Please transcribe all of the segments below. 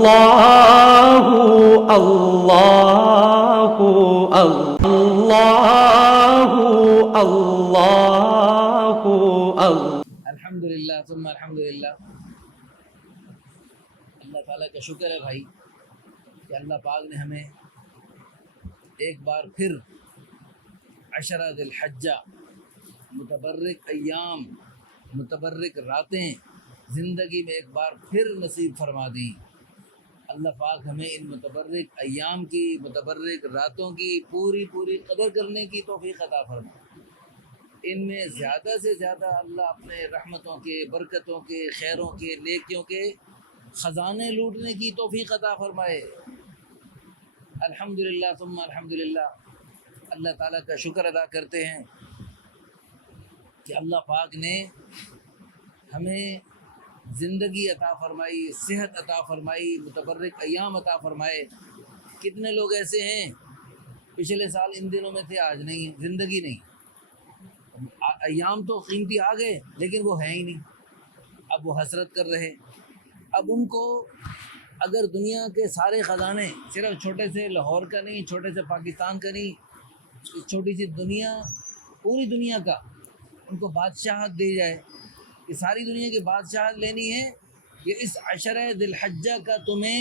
اللہ اللہ اللہ اللہ الحمدللہ ثم الحمدللہ۔ اللہ تعالیٰ کا شکر ہے بھائی کہ اللہ پاک نے ہمیں ایک بار پھر عشرہ ذی الحجہ، متبرک ایام، متبرک راتیں زندگی میں ایک بار پھر نصیب فرما دی۔ اللہ پاک ہمیں ان متبرک ایام کی، متبرک راتوں کی پوری قدر کرنے کی توفیق عطا فرمائے۔ ان میں زیادہ سے زیادہ اللہ اپنے رحمتوں کے، برکتوں کے، خیروں کے، نیکیوں کے خزانے لوٹنے کی توفیق عطا فرمائے۔ الحمدللہ ثم الحمدللہ۔ اللہ تعالیٰ کا شکر ادا کرتے ہیں کہ اللہ پاک نے ہمیں زندگی عطا فرمائی، صحت عطا فرمائی، متبرک ایام عطا فرمائے۔ کتنے لوگ ایسے ہیں پچھلے سال ان دنوں میں تھے، آج نہیں ہیں، زندگی نہیں۔ ایام تو قیمتی آ گئے لیکن وہ ہیں ہی نہیں، اب وہ حسرت کر رہے۔ اب ان کو اگر دنیا کے سارے خزانے، صرف چھوٹے سے لاہور کا نہیں، چھوٹے سے پاکستان کا نہیں، چھوٹی سی دنیا، پوری دنیا کا ان کو بادشاہت دی جائے کہ ساری دنیا کی بادشاہت لینی ہے، کہ اس عشرہ ذی الحجہ کا تمہیں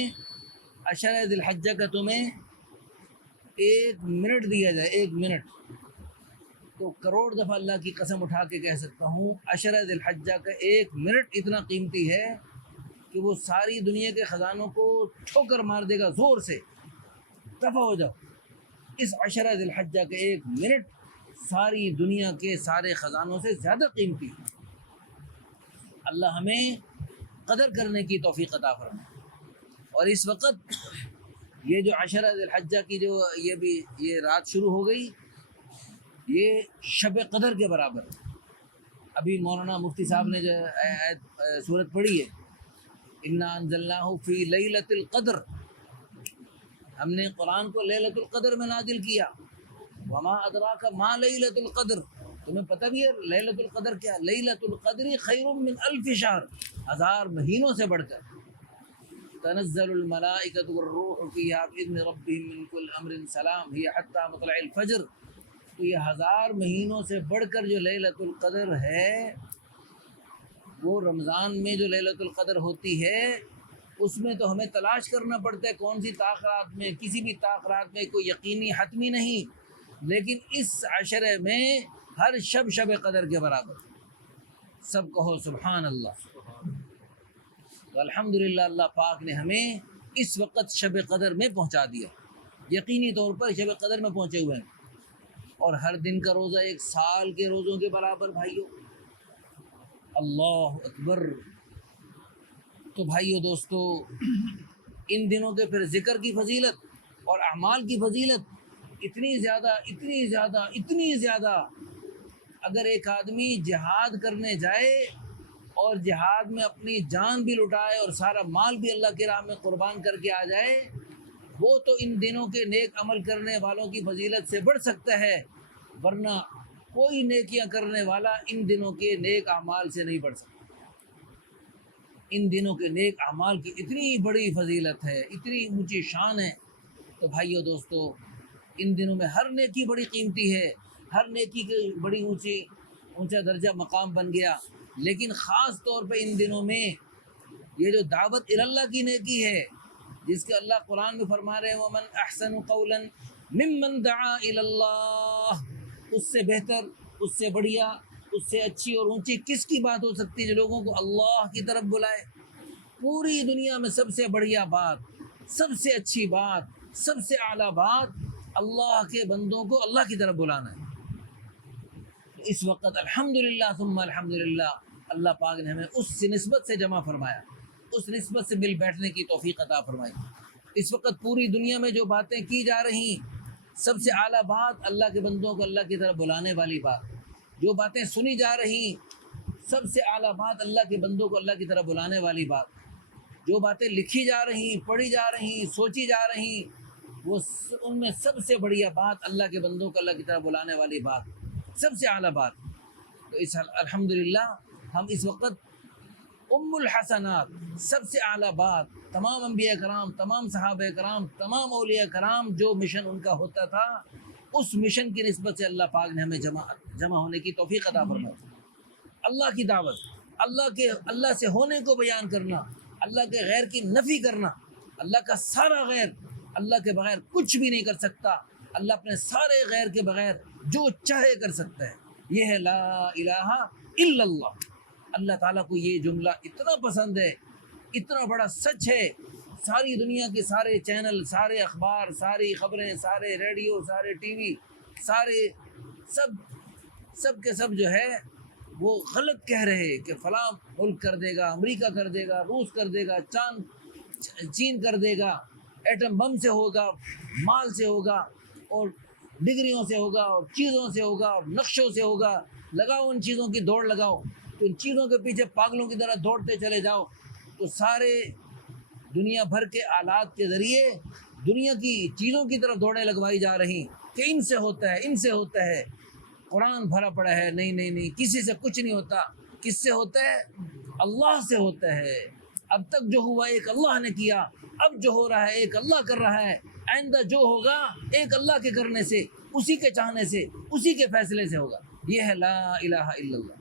1 منٹ دیا جائے، 1 منٹ، تو کروڑ دفعہ اللہ کی قسم اٹھا کے کہہ سکتا ہوں عشرہ ذی الحجہ کا 1 منٹ اتنا قیمتی ہے کہ وہ ساری دنیا کے خزانوں کو ٹھوکر مار دے گا، زور سے دفع ہو جاؤ۔ اس عشرہ ذی الحجہ کا 1 منٹ ساری دنیا کے سارے خزانوں سے زیادہ قیمتی ہے۔ اللہ ہمیں قدر کرنے کی توفیق عطا فرمائے۔ اور اس وقت یہ جو عشرہ ذی الحجہ کی جو یہ رات شروع ہو گئی، یہ شب قدر کے برابر ہے۔ ابھی مولانا مفتی صاحب نے جو سورت پڑھی ہے، انا انزلناہ فی لیلۃ القدر، ہم نے قرآن کو لیلۃ القدر میں نازل کیا۔ وما ادراک ما لیلۃ القدر، تمہیں پتہ بھی ہے لیلۃ القدر کیا؟ لیلۃ القدر خیر من 1000 شہر، 1000 مہینوں سے بڑھ کر۔ تنزل الملائکۃ والروح فیہا بإذن ربہم من کل امر سلام ہی حتی مطلع الفجر۔ تو یہ 1000 مہینوں سے بڑھ کر جو لیلۃ القدر ہے، وہ رمضان میں جو لیلۃ القدر ہوتی ہے اس میں تو ہمیں تلاش کرنا پڑتا ہے کون سی طاقت میں، کسی بھی طاقت میں کوئی یقینی حتمی نہیں، لیکن اس عشرے میں ہر شب قدر کے برابر۔ سب کہو سبحان اللہ۔ تو الحمدللہ اللہ پاک نے ہمیں اس وقت شب قدر میں پہنچا دیا، یقینی طور پر شب قدر میں پہنچے ہوئے ہیں۔ اور ہر دن کا روزہ 1 سال کے روزوں کے برابر بھائیو، اللہ اکبر۔ تو بھائیو دوستو، ان دنوں کے پھر ذکر کی فضیلت اور اعمال کی فضیلت اتنی زیادہ، اگر ایک آدمی جہاد کرنے جائے اور جہاد میں اپنی جان بھی لٹائے اور سارا مال بھی اللہ کی راہ میں قربان کر کے آ جائے، وہ تو ان دنوں کے نیک عمل کرنے والوں کی فضیلت سے بڑھ سکتا ہے، ورنہ کوئی نیکیاں کرنے والا ان دنوں کے نیک اعمال سے نہیں بڑھ سکتا۔ ان دنوں کے نیک اعمال کی اتنی بڑی فضیلت ہے، اتنی اونچی شان ہے۔ تو بھائیو دوستو، ان دنوں میں ہر نیکی بڑی قیمتی ہے، ہر نیکی کے بڑی اونچا درجہ مقام بن گیا، لیکن خاص طور پہ ان دنوں میں یہ جو دعوت اللہ کی نیکی ہے، جس کے اللہ قرآن میں فرما رہے ہیں وَمَنْ أَحْسَنُ قَوْلًا مِّمَّنْ دَعَا إِلَى اللَّهِ، اس سے بہتر، اس سے بڑھیا، اس سے اچھی اور اونچی کس کی بات ہو سکتی ہے جو لوگوں کو اللہ کی طرف بلائے؟ پوری دنیا میں سب سے بڑھیا بات، سب سے اچھی بات، سب سے اعلیٰ بات اللہ کے بندوں کو اللہ کی طرف بلانا ہے۔ اس وقت الحمدللہ ثم الحمدللہ اللہ پاک نے ہمیں اس نسبت سے جمع فرمایا، اس نسبت سے مل بیٹھنے کی توفیق عطا فرمائی۔ اس وقت پوری دنیا میں جو باتیں کی جا رہی، سب سے اعلیٰ بات اللہ کے بندوں کو اللہ کی طرف بلانے والی بات، جو باتیں سنی جا رہی، سب سے اعلیٰ بات اللہ کے بندوں کو اللہ کی طرف بلانے والی بات، جو باتیں لکھی جا رہی، پڑھی جا رہی، سوچی جا رہی، وہ ان میں سب سے بڑھیا بات اللہ کے بندوں کو اللہ کی طرف بلانے والی بات، سب سے اعلیٰ بات۔ تو اس الحمدللہ ہم اس وقت ام الحسنات، سب سے اعلیٰ بات، تمام انبیاء کرام، تمام صحابہ کرام، تمام اولیاء کرام جو مشن ان کا ہوتا تھا، اس مشن کی نسبت سے اللہ پاک نے ہمیں جمع ہونے کی توفیق عطا فرمائی۔ اللہ کی دعوت، اللہ سے ہونے کو بیان کرنا، اللہ کے غیر کی نفی کرنا، اللہ کا سارا غیر، اللہ کے بغیر کچھ بھی نہیں کر سکتا، اللہ اپنے سارے غیر کے بغیر جو چاہے کر سکتا ہے، یہ ہے لا الہ الا اللہ۔ اللہ تعالیٰ کو یہ جملہ اتنا پسند ہے، اتنا بڑا سچ ہے، ساری دنیا کے سارے چینل، سارے اخبار، ساری خبریں، سارے ریڈیو، سارے ٹی وی، سارے سب کے سب جو ہے وہ غلط کہہ رہے کہ فلاں ملک کر دے گا، امریکہ کر دے گا، روس کر دے گا، چین کر دے گا، ایٹم بم سے ہوگا، مال سے ہوگا، اور ڈگریوں سے ہوگا، اور چیزوں سے ہوگا، اور نقشوں سے ہوگا۔ لگاؤ ان چیزوں کی دوڑ لگاؤ، تو ان چیزوں کے پیچھے پاگلوں کی طرح دوڑتے چلے جاؤ، تو سارے دنیا بھر کے آلات کے ذریعے دنیا کی چیزوں کی طرف دوڑیں لگوائی جا رہی کہ ان سے ہوتا ہے، ان سے ہوتا ہے۔ قرآن بھرا پڑا ہے نہیں نہیں نہیں، کسی سے کچھ نہیں ہوتا۔ کس سے ہوتا ہے؟ اللہ سے ہوتا ہے۔ اب تک جو ہوا ایک اللہ نے کیا، اب جو ہو رہا ہے ایک اللہ کر رہا ہے، آئندہ جو ہوگا ایک اللہ کے کرنے سے، اسی کے چاہنے سے، اسی کے فیصلے سے ہوگا۔ یہ ہے لا الہ الا اللہ،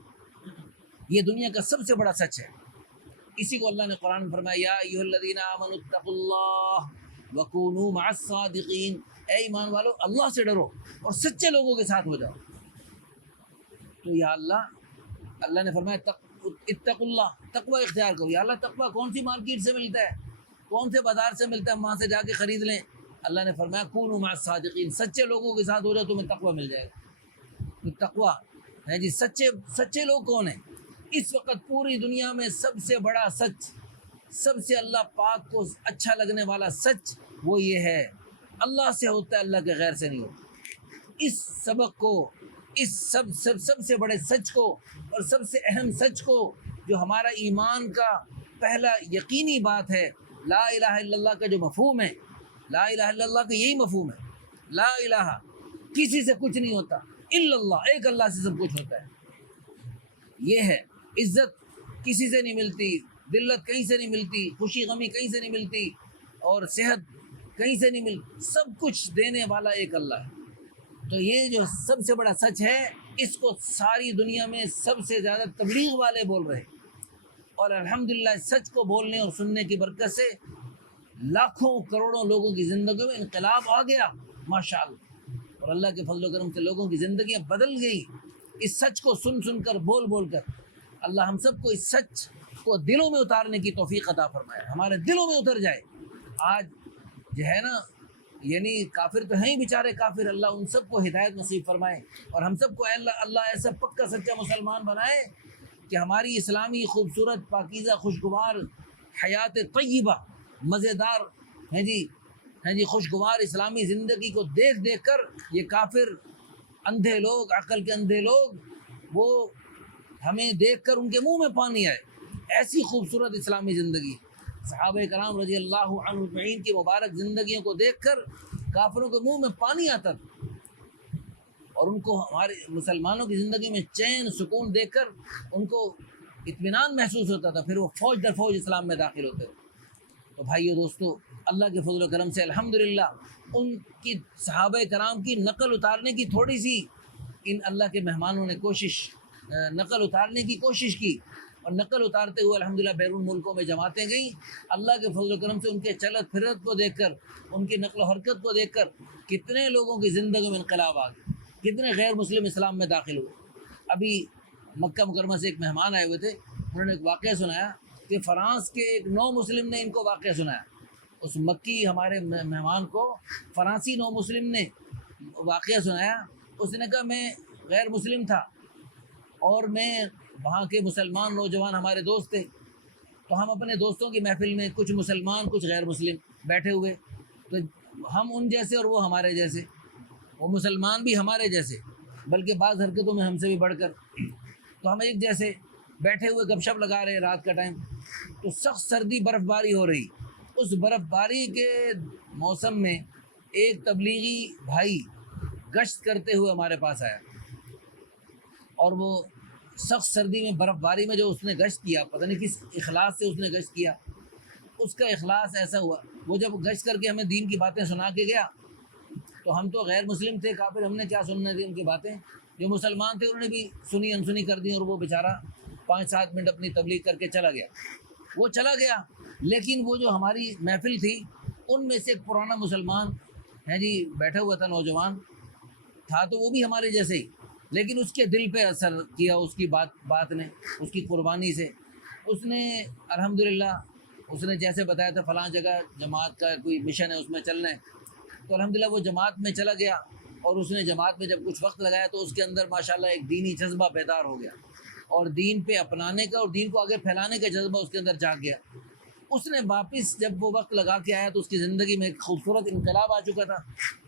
یہ دنیا کا سب سے بڑا سچ ہے۔ اسی کو اللہ نے قرآن میں فرمایا، یا ایھا الذین آمنوا اتقوا اللہ وکونوا مع الصادقین، اے ایمان والو اللہ سے ڈرو اور سچے لوگوں کے ساتھ ہو جاؤ۔ تو یا اللہ نے فرمایا اتقوا اللہ، تقوی اختیار کرو۔ یا اللہ تقوی کون سی مارکیٹ سے ملتا ہے، کون سے بازار سے ملتا ہے، ہم وہاں سے جا کے خرید لیں؟ اللہ نے فرمایا کونوا مع الصادقین، سچے لوگوں کے ساتھ ہو جاؤ، تمہیں تقوی مل جائے گا۔ تو تقوی ہے جی، سچے لوگ کون ہیں؟ اس وقت پوری دنیا میں سب سے بڑا سچ، سب سے اللہ پاک کو اچھا لگنے والا سچ وہ یہ ہے، اللہ سے ہوتا ہے، اللہ کے غیر سے نہیں ہوتا۔ اس سبق کو، اس سب سے بڑے سچ کو اور سب سے اہم سچ کو، جو ہمارا ایمان کا پہلا یقینی بات ہے، لا الہ الا اللہ کا جو مفہوم ہے، لا الہ الا اللہ کا یہی مفہوم ہے، لا الہ، کسی سے کچھ نہیں ہوتا، الا اللہ، ایک اللہ سے سب کچھ ہوتا ہے۔ یہ ہے عزت کسی سے نہیں ملتی، ذلت کہیں سے نہیں ملتی، خوشی غمی کہیں سے نہیں ملتی، اور صحت کہیں سے نہیں ملتی، سب کچھ دینے والا ایک اللہ ہے۔ تو یہ جو سب سے بڑا سچ ہے، اس کو ساری دنیا میں سب سے زیادہ تبلیغ والے بول رہے ہیں، اور الحمدللہ اس سچ کو بولنے اور سننے کی برکت سے لاکھوں کروڑوں لوگوں کی زندگیوں میں انقلاب آ گیا ماشاءاللہ، اور اللہ کے فضل و کرم سے لوگوں کی زندگیاں بدل گئی اس سچ کو سن کر، بول کر۔ اللہ ہم سب کو اس سچ کو دلوں میں اتارنے کی توفیق عطا فرمائے، ہمارے دلوں میں اتر جائے۔ آج جو ہے نا، یعنی کافر تو ہیں ہی بیچارے کافر، اللہ ان سب کو ہدایت نصیب فرمائے، اور ہم سب کو اللہ ایسا پکا سچا مسلمان بنائے کہ ہماری اسلامی خوبصورت پاکیزہ خوشگوار حیات طیبہ، مزیدار ہیں جی خوشگوار اسلامی زندگی کو دیکھ کر یہ کافر اندھے لوگ، عقل کے اندھے لوگ، وہ ہمیں دیکھ کر ان کے منہ میں پانی آئے۔ ایسی خوبصورت اسلامی زندگی، صحابہ کرام رضی اللہ عنہ اجمعین کی مبارک زندگیوں کو دیکھ کر کافروں کے منہ میں پانی آتا تھا، اور ان کو ہمارے مسلمانوں کی زندگی میں چین سکون دیکھ کر ان کو اطمینان محسوس ہوتا تھا، پھر وہ فوج در فوج اسلام میں داخل ہوتے تھے۔ تو بھائیو دوستو، اللہ کے فضل و کرم سے الحمدللہ ان کی صحابہ کرام کی نقل اتارنے کی تھوڑی سی ان اللہ کے مہمانوں نے نقل اتارنے کی کوشش کی، اور نقل اتارتے ہوئے الحمدللہ بیرون ملکوں میں جماعتیں گئیں۔ اللہ کے فضل و کرم سے ان کے چلت پھرت کو دیکھ کر، ان کی نقل و حرکت کو دیکھ کر کتنے لوگوں کی زندگی میں انقلاب آ گیا، کتنے غیر مسلم اسلام میں داخل ہوئے۔ ابھی مکہ مکرمہ سے ایک مہمان آئے ہوئے تھے، انہوں نے ایک واقعہ سنایا کہ فرانس کے ایک نو مسلم نے ان کو واقعہ سنایا۔ اس مکی ہمارے مہمان کو فرانسی نو مسلم نے واقعہ سنایا۔ اس نے کہا میں غیر مسلم تھا، اور میں وہاں کے مسلمان نوجوان ہمارے دوست تھے، تو ہم اپنے دوستوں کی محفل میں کچھ مسلمان کچھ غیر مسلم بیٹھے ہوئے، تو ہم ان جیسے اور وہ ہمارے جیسے، وہ مسلمان بھی ہمارے جیسے، بلکہ بعض حرکتوں میں ہم سے بھی بڑھ کر، تو ہم ایک جیسے بیٹھے ہوئے گپ شپ لگا رہے رات کا ٹائم، تو سخت سردی برف باری ہو رہی۔ اس برف باری کے موسم میں ایک تبلیغی بھائی گشت کرتے ہوئے ہمارے پاس آیا، اور وہ سخت سردی میں برف باری میں جو اس نے گشت کیا، پتہ نہیں کس اخلاص سے اس نے گشت کیا، اس کا اخلاص ایسا ہوا، وہ جب گشت کر کے ہمیں دین کی باتیں سنا کے گیا تو ہم تو غیر مسلم تھے، کافر، ہم نے کیا سننا تھی ان کی باتیں، جو مسلمان تھے انہوں نے بھی سنی انسنی کر دی، اور وہ بیچارہ 5-7 منٹ اپنی تبلیغ کر کے چلا گیا، وہ چلا گیا۔ لیکن وہ جو ہماری محفل تھی ان میں سے ایک پرانا مسلمان ہے جی بیٹھا ہوا تھا، نوجوان تھا، تو وہ بھی ہمارے جیسے ہی، لیکن اس کے دل پہ اثر کیا اس کی بات نے، اس کی قربانی سے، اس نے الحمدللہ اس نے جیسے بتایا تھا فلاں جگہ جماعت کا کوئی مشن ہے اس میں چلنا ہے، تو الحمدللہ وہ جماعت میں چلا گیا، اور اس نے جماعت میں جب کچھ وقت لگایا تو اس کے اندر ماشاءاللہ ایک دینی جذبہ بیدار ہو گیا، اور دین پہ اپنانے کا اور دین کو آگے پھیلانے کا جذبہ اس کے اندر جاگ گیا۔ اس نے واپس جب وہ وقت لگا کے آیا تو اس کی زندگی میں ایک خوبصورت انقلاب آ چکا تھا،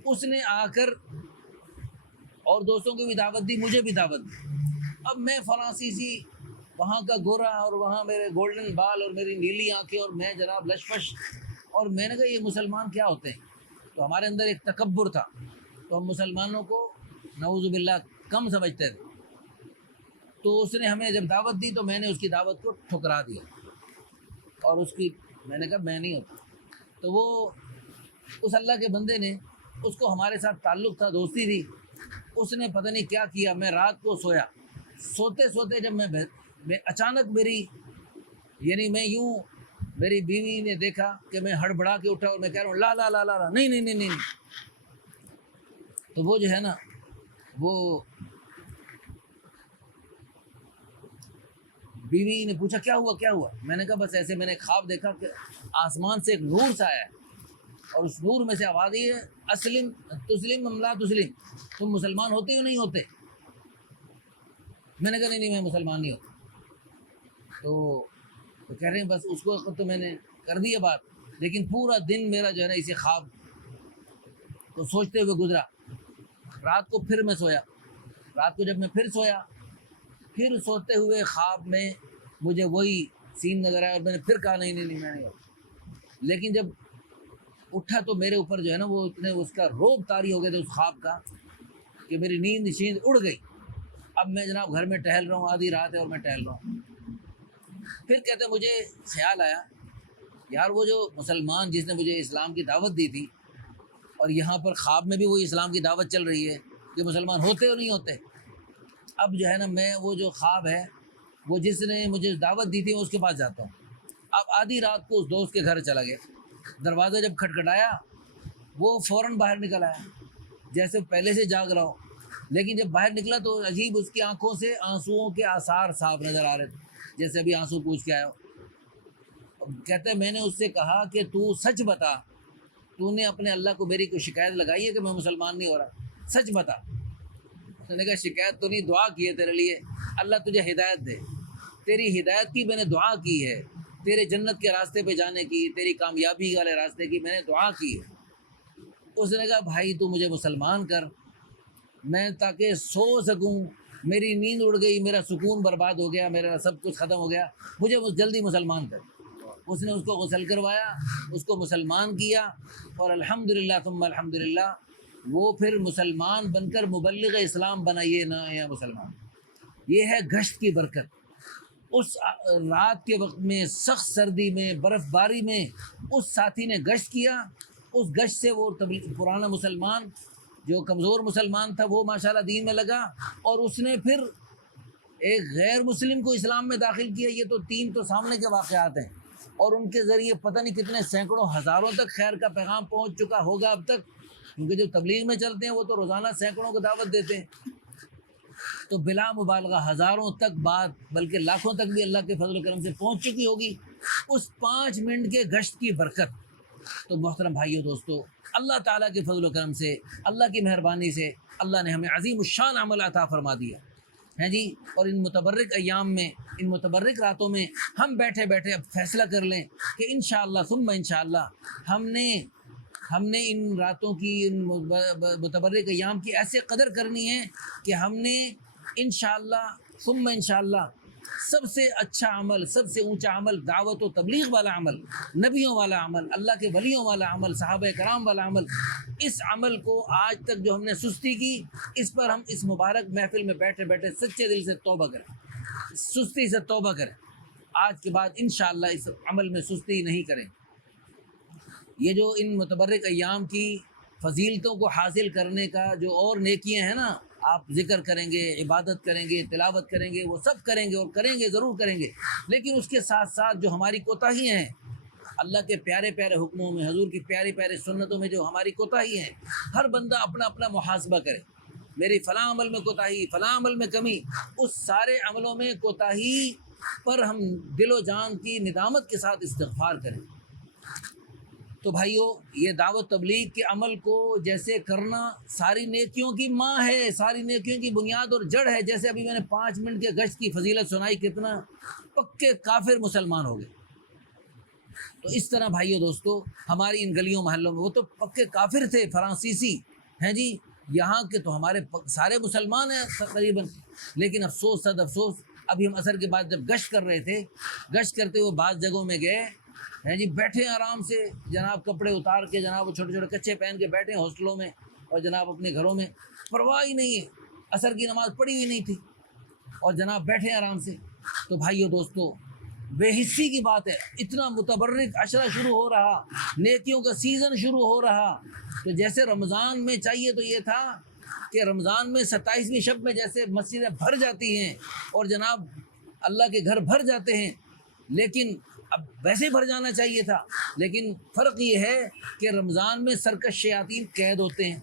اس نے آ کر اور دوستوں کو بھی دعوت دی، مجھے بھی دعوت دی۔ اب میں فرانسیسی، وہاں کا گورا، اور وہاں میرے گولڈن بال اور میری نیلی آنکھیں، اور میں جناب لشپش، اور میں نے کہا یہ مسلمان کیا ہوتے ہیں؟ تو ہمارے اندر ایک تکبر تھا، تو ہم مسلمانوں کو نعوذ باللہ کم سمجھتے تھے، تو اس نے ہمیں جب دعوت دی تو میں نے اس کی دعوت کو ٹھکرا دیا، اور اس کی میں نے کہا میں نہیں ہوتا۔ تو وہ اس اللہ کے بندے نے، اس کو ہمارے ساتھ تعلق تھا، دوستی تھی، اس نے پتہ نہیں کیا کیا، میں رات کو سویا، سوتے سوتے جب میں اچانک یعنی میں یوں، میری بیوی نے دیکھا کہ میں ہڑبڑا کے اٹھا، اور میں کہہ رہا ہوں لا لا لا لا لا نہیں نہیں نہیں نہیں، تو وہ جو ہے نا، وہ بیوی نے پوچھا کیا ہوا کیا ہوا؟ میں نے کہا بس ایسے میں نے خواب دیکھا کہ آسمان سے ایک نور سا آیا ہے، اور اس نور میں سے آواز یہ ہے اسلم تسلم ام لا تسلم، تم مسلمان ہوتے ہو نہیں ہوتے؟ میں نے کہا نہیں میں مسلمان نہیں ہوتا۔ تو کہہ رہے ہیں بس اس کو تو میں نے کر دی ہے بات، لیکن پورا دن میرا جو ہے نا اسی خواب کو سوچتے ہوئے گزرا۔ رات کو پھر میں سویا، رات کو جب میں پھر سویا، پھر سوتے ہوئے خواب میں مجھے وہی سین نظر آیا، اور میں نے پھر کہا نہیں نہیں میں نہیں ہوتا۔ لیکن جب اٹھا تو میرے اوپر جو ہے نا وہ اتنے اس کا روب طاری ہو گیا تھا اس خواب کا کہ میری نیند اڑ گئی۔ اب میں جناب گھر میں ٹہل رہا ہوں، آدھی رات ہے اور میں ٹہل رہا ہوں۔ پھر کہتے مجھے خیال آیا یار وہ جو مسلمان جس نے مجھے اسلام کی دعوت دی تھی، اور یہاں پر خواب میں بھی وہی اسلام کی دعوت چل رہی ہے کہ مسلمان ہوتے اور نہیں ہوتے، اب جو ہے نا میں وہ جو خواب ہے وہ جس نے مجھے دعوت دی تھی میں اس کے پاس جاتا ہوں۔ اب آدھی رات کو اس دوست کے گھر چلا گیا، دروازہ جب کھٹکھٹایا وہ فوراً باہر نکل آیا جیسے پہلے سے جاگ رہا ہو، لیکن جب باہر نکلا تو عجیب اس کی آنکھوں سے آنسوؤں کے آثار صاف نظر آ رہے تھے، جیسے ابھی آنسو پوچھ کے آیا ہو۔ کہتے میں نے اس سے کہا کہ تو سچ بتا، تو نے اپنے اللہ کو میری کوئی شکایت لگائی ہے کہ میں مسلمان نہیں ہو رہا؟ سچ بتا۔ میں نے کہا شکایت تو نہیں، دعا کی ہے تیرے لیے، اللہ تجھے ہدایت دے، تیری ہدایت کی میں نے دعا کی ہے، تیرے جنت کے راستے پہ جانے کی، تیری کامیابی والے راستے کی میں نے دعا کی ہے۔ اس نے کہا بھائی تو مجھے مسلمان کر، میں تاکہ سو سکوں، میری نیند اڑ گئی، میرا سکون برباد ہو گیا، میرا سب کچھ ختم ہو گیا، مجھے جلدی مسلمان کر۔ اس نے اس کو غسل کروایا، اس کو مسلمان کیا، اور الحمدللہ ثم الحمدللہ وہ پھر مسلمان بن کر مبلغ اسلام بنا۔ یہ نیا مسلمان، یہ ہے گشت کی برکت۔ اس رات کے وقت میں سخت سردی میں برف باری میں اس ساتھی نے گشت کیا، اس گشت سے وہ پرانا مسلمان جو کمزور مسلمان تھا وہ ماشاءاللہ دین میں لگا، اور اس نے پھر ایک غیر مسلم کو اسلام میں داخل کیا۔ یہ تو 3 تو سامنے کے واقعات ہیں، اور ان کے ذریعے پتہ نہیں کتنے سینکڑوں ہزاروں تک خیر کا پیغام پہنچ چکا ہوگا اب تک، کیونکہ جو تبلیغ میں چلتے ہیں وہ تو روزانہ سینکڑوں کو دعوت دیتے ہیں، تو بلا مبالغہ ہزاروں تک بات، بلکہ لاکھوں تک بھی اللہ کے فضل و کرم سے پہنچ چکی ہوگی اس 5 منٹ کے گشت کی برکت۔ تو محترم بھائیو دوستو، اللہ تعالیٰ کے فضل و کرم سے، اللہ کی مہربانی سے اللہ نے ہمیں عظیم الشان عمل عطا فرما دیا ہے جی۔ اور ان متبرک ایام میں، ان متبرک راتوں میں ہم بیٹھے بیٹھے اب فیصلہ کر لیں کہ انشاءاللہ ثم انشاءاللہ ہم نے ان راتوں کی، ان متبرک ایام کی ایسے قدر کرنی ہے کہ ہم نے انشاءاللہ ثم انشاءاللہ سب سے اچھا عمل، سب سے اونچا عمل، دعوت و تبلیغ والا عمل، نبیوں والا عمل، اللہ کے ولیوں والا عمل، صحابہ کرام والا عمل، اس عمل کو آج تک جو ہم نے سستی کی، اس پر ہم اس مبارک محفل میں بیٹھے بیٹھے سچے دل سے توبہ کریں سستی سے توبہ کریں، آج کے بعد انشاءاللہ اس عمل میں سستی نہیں کریں۔ یہ جو ان متبرک ایام کی فضیلتوں کو حاصل کرنے کا جو اور نیکیاں ہیں نا، آپ ذکر کریں گے، عبادت کریں گے، تلاوت کریں گے، وہ سب کریں گے، اور کریں گے، ضرور کریں گے، لیکن اس کے ساتھ ساتھ جو ہماری کوتاہیاں ہیں، اللہ کے پیارے پیارے حکموں میں، حضور کی پیاری پیارے سنتوں میں جو ہماری کوتاہیاں ہیں، ہر بندہ اپنا اپنا محاسبہ کرے، میری فلاں عمل میں کوتاہی، فلاں عمل میں کمی، اس سارے عملوں میں کوتاہی پر ہم دل و جان کی ندامت کے ساتھ استغفار کریں۔ تو بھائیو، یہ دعوت تبلیغ کے عمل کو جیسے کرنا ساری نیکیوں کی ماں ہے، ساری نیکیوں کی بنیاد اور جڑ ہے۔ جیسے ابھی میں نے 5 منٹ کے گشت کی فضیلت سنائی، کتنا پکے کافر مسلمان ہو گئے۔ تو اس طرح بھائیو دوستو، ہماری ان گلیوں محلوں میں وہ تو پکے کافر تھے، فرانسیسی ہیں جی، یہاں کے تو ہمارے سارے مسلمان ہیں تقریباً، لیکن افسوس صد افسوس، ابھی ہم عصر کے بعد جب گشت کر رہے تھے، گشت کرتے ہوئے بعض جگہوں میں گئے ہیں جی، بیٹھے آرام سے جناب، کپڑے اتار کے جناب، وہ چھوٹے چھوٹے کچے پہن کے بیٹھے ہاسٹلوں میں اور جناب اپنے گھروں میں، پرواہ ہی نہیں ہے، عصر کی نماز پڑھی ہوئی نہیں تھی اور جناب بیٹھے آرام سے۔ تو بھائیو دوستو، بے حسی کی بات ہے، اتنا متبرک عشرہ شروع ہو رہا، نیکیوں کا سیزن شروع ہو رہا، تو جیسے رمضان میں چاہیے تو یہ تھا کہ رمضان میں 27ویں شب میں جیسے مسجدیں بھر جاتی ہیں اور جناب اللہ کے گھر بھر جاتے ہیں، لیکن اب ویسے بھر جانا چاہیے تھا، لیکن فرق یہ ہے کہ رمضان میں سرکش شیاطین قید ہوتے ہیں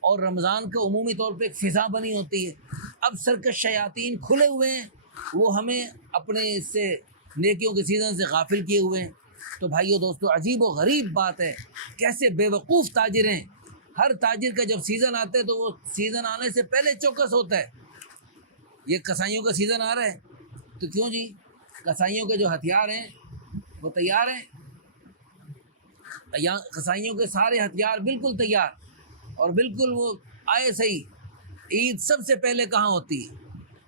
اور رمضان کا عمومی طور پہ ایک فضا بنی ہوتی ہے۔ اب سرکش شیاطین کھلے ہوئے ہیں، وہ ہمیں اپنے اس سے نیکیوں کے سیزن سے غافل کیے ہوئے ہیں۔ تو بھائیو دوستو، عجیب و غریب بات ہے، کیسے بے وقوف تاجر ہیں۔ ہر تاجر کا جب سیزن آتا ہے تو وہ سیزن آنے سے پہلے چوکس ہوتا ہے، یہ کسائیوں کا سیزن آ رہا ہے تو کیوں جی، کسائیوں کے جو ہتھیار ہیں وہ تیار ہیں، کسائیوں کے سارے ہتھیار بالکل تیار، اور بالکل وہ آئے صحیح۔ عید سب سے پہلے کہاں ہوتی ہے؟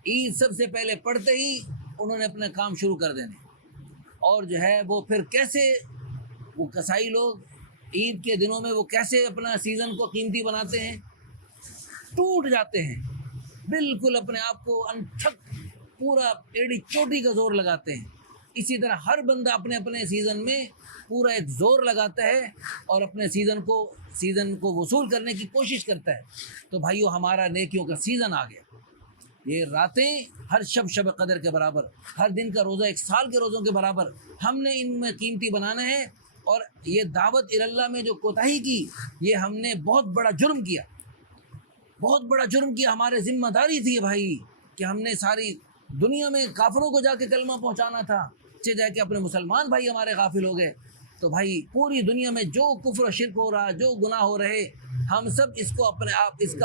عید سب سے پہلے پڑھتے ہی انہوں نے اپنے کام شروع کر دینے، اور جو ہے وہ پھر کیسے وہ کسائی لوگ عید کے دنوں میں وہ کیسے اپنا سیزن کو قیمتی بناتے ہیں، ٹوٹ جاتے ہیں، بالکل اپنے آپ کو انتھک پورا ایڑی چوٹی کا زور لگاتے ہیں۔ اسی طرح ہر بندہ اپنے اپنے سیزن میں پورا ایک زور لگاتا ہے اور اپنے سیزن کو وصول کرنے کی کوشش کرتا ہے۔ تو بھائیو، ہمارا نیکیوں کا سیزن آ گیا، یہ راتیں ہر شب قدر کے برابر، ہر دن کا روزہ 1 سال کے روزوں کے برابر، ہم نے ان میں قیمتی بنانا ہے۔ اور یہ دعوت اللہ میں جو کوتاہی کی، یہ ہم نے بہت بڑا جرم کیا، بہت بڑا جرم کیا۔ ہمارے ذمہ داری تھی بھائی کہ ہم نے ساری دنیا میں کافروں کو جا کے کلمہ پہنچانا تھا، جا کے اپنے مسلمان بھائی ہمارے غافل ہو گئے۔ تو بھائی، پوری دنیا میں جو کفر و شرک ہو رہا، جو گناہ ہو رہے، ہم سب اس کا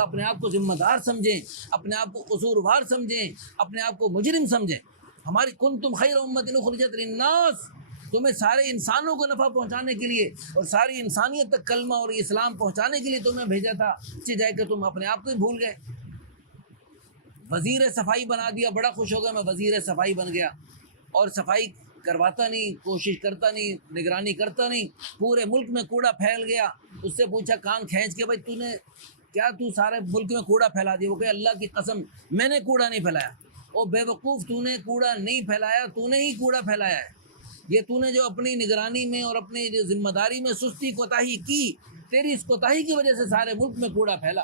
اپنے آپ کو ذمہ دار سمجھیں، اپنے آپ کو قصوروار سمجھیں، اپنے آپ کو مجرم سمجھیں۔ ہماری کنتم خیر امۃ اخرجت للناس، تمہیں سارے انسانوں کو نفع پہنچانے کے لیے اور ساری انسانیت تک کلمہ اور اسلام پہنچانے کے لیے تمہیں بھیجا تھا، جائے کہ تم اپنے آپ کو ہی بھول گئے۔ وزیر صفائی بنا دیا، بڑا خوش ہو گیا میں وزیر صفائی بن گیا، اور صفائی کرواتا نہیں، کوشش کرتا نہیں، نگرانی کرتا نہیں، پورے ملک میں کوڑا پھیل گیا۔ اس سے پوچھا کان کھینچ کے، بھائی تو سارے ملک میں کوڑا پھیلا دیا؟ وہ کہ اللہ کی قسم میں نے کوڑا نہیں پھیلایا۔ او بے وقوف، تو نے کوڑا نہیں پھیلایا، تو نے ہی کوڑا پھیلایا ہے۔ یہ تو نے جو اپنی نگرانی میں اور اپنی جو ذمہ داری میں سستی کوتاہی کی، تیری اس کوتاہی کی وجہ سے سارے ملک میں کوڑا پھیلا۔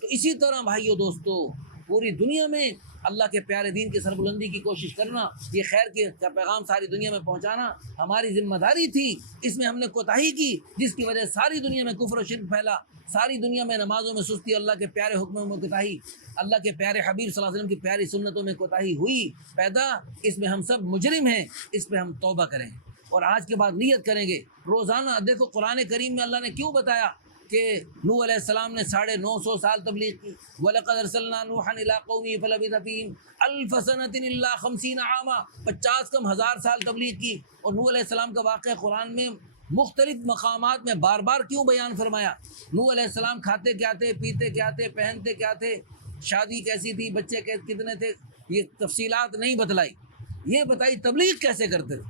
تو اسی طرح بھائیو دوستو، پوری دنیا میں اللہ کے پیارے دین کی سربلندی کی کوشش کرنا، یہ خیر کا پیغام ساری دنیا میں پہنچانا ہماری ذمہ داری تھی۔ اس میں ہم نے کوتاہی کی، جس کی وجہ سے ساری دنیا میں کفر و شرک پھیلا، ساری دنیا میں نمازوں میں سستی، اللہ کے پیارے حکموں میں کوتاہی، اللہ کے پیارے حبیب صلی اللہ علیہ وسلم کی پیاری سنتوں میں کوتاہی ہوئی پیدا۔ اس میں ہم سب مجرم ہیں، اس پہ ہم توبہ کریں اور آج کے بعد نیت کریں گے روزانہ۔ دیکھو قرآن کریم میں اللہ نے کیوں بتایا کہ نوح علیہ السلام نے 950 سال تبلیغ کی، وَلَقَدْ أَرْسَلْنَا نُوحًا إِلَىٰ قَوْمِهِ فَلَبِثَ فِيهِمْ أَلْفَ سَنَةٍ إِلَّا 50 عَامًا، 50 کم ہزار سال تبلیغ کی۔ اور نوح علیہ السلام کا واقعہ قرآن میں مختلف مقامات میں بار بار کیوں بیان فرمایا؟ نوح علیہ السلام کھاتے کیا تھے، پیتے کیا تھے، پہنتے کیا تھے، شادی کیسی تھی، بچے کتنے تھے، یہ تفصیلات نہیں بتلائی، یہ بتائی تبلیغ کیسے کرتے تھے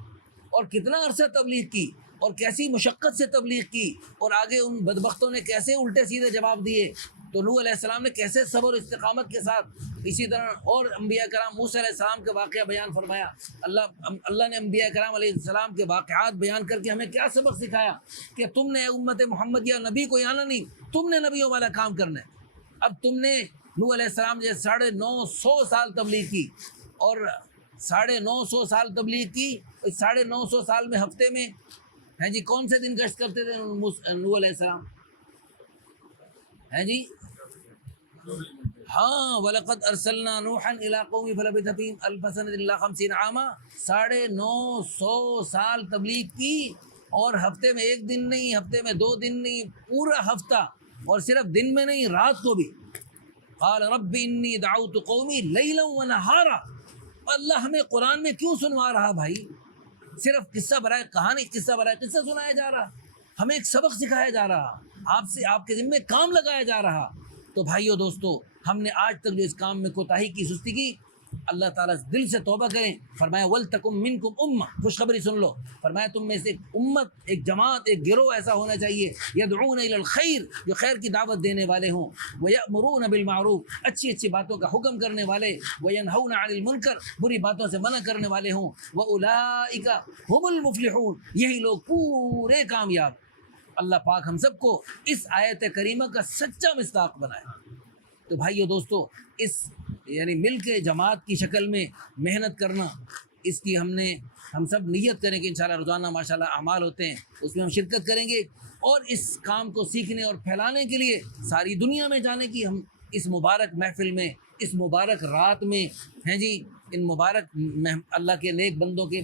اور کتنا عرصہ تبلیغ کی۔ اور کیسی مشقت سے تبلیغ کی، اور آگے ان بدبختوں نے کیسے الٹے سیدھے جواب دیے، تو نوح علیہ السلام نے کیسے صبر و استقامت کے ساتھ، اسی طرح اور انبیاء کرام موسیٰ علیہ السلام کے واقعہ بیان فرمایا۔ اللہ نے انبیاء کرام علیہ السلام کے واقعات بیان کر کے ہمیں کیا سبق سکھایا کہ تم نے امت محمد یا نبی کو آنا نہیں، تم نے نبیوں والا کام کرنا ہے۔ اب تم نے نوح علیہ السلام جو 950 سال تبلیغ کی، اور 950 سال تبلیغ کی، 950 سال میں ہفتے میں ہیں جی کون سے دن گشت کرتے تھے نوح علیہ السلام؟ ہیں جی ہاں، وَلَقَدْ أَرْسَلْنَا نُوحًا إِلَىٰ قَوْمِهِ فَلَبِثَ فِيهِمْ أَلْفَ سَنَةٍ إِلَّا 50 عَامًا، 950 سال تبلیغ کی، اور ہفتے میں ایک دن نہیں، ہفتے میں 2 دن نہیں، پورا ہفتہ، اور صرف دن میں نہیں، رات کو بھی۔ قال رب انی دعوت قومی لیلا ونہارا۔ اللہ ہمیں قرآن میں کیوں سنوا رہا بھائی؟ صرف قصہ برائے کہانی، قصہ برائے قصہ سنایا جا رہا، ہمیں ایک سبق سکھایا جا رہا، آپ کے ذمے کام لگایا جا رہا۔ تو بھائیو دوستو، ہم نے آج تک جو اس کام میں کوتاہی کی، سستی کی، اللہ تعالیٰ دل سے توبہ کریں۔ فرمایا وَلْتَكُمْ مِنْكُمْ أُمَّةٌ، خوشخبری سن لو، فرمایا تم میں سے ایک امت، ایک جماعت، ایک گروہ ایسا ہونا چاہیے، يَدْعُونَ إِلَى الْخَيْرِ، جو خیر کی دعوت دینے والے ہوں، وَيَأْمُرُونَ بِالْمَعْرُوفِ، اچھی اچھی باتوں کا حکم کرنے والے، وَيَنْهَوْنَ عَنِ الْمُنْكَرِ، بری باتوں سے منع کرنے والے ہوں، وَأُولَئِكَ هُمُ الْمُفْلِحُونَ، یہی لوگ پورے کامیاب۔ اللہ پاک ہم سب کو اس آیت کریمہ کا سچا مصداق بنائے۔ تو بھائیو دوستو، اس یعنی مل کے جماعت کی شکل میں محنت کرنا، اس کی ہم سب نیت کریں کہ انشاءاللہ روزانہ ماشاءاللہ اعمال ہوتے ہیں، اس میں ہم شرکت کریں گے، اور اس کام کو سیکھنے اور پھیلانے کے لیے ساری دنیا میں جانے کی ہم اس مبارک محفل میں، اس مبارک رات میں ہیں جی، ان مبارک اللہ کے نیک بندوں کے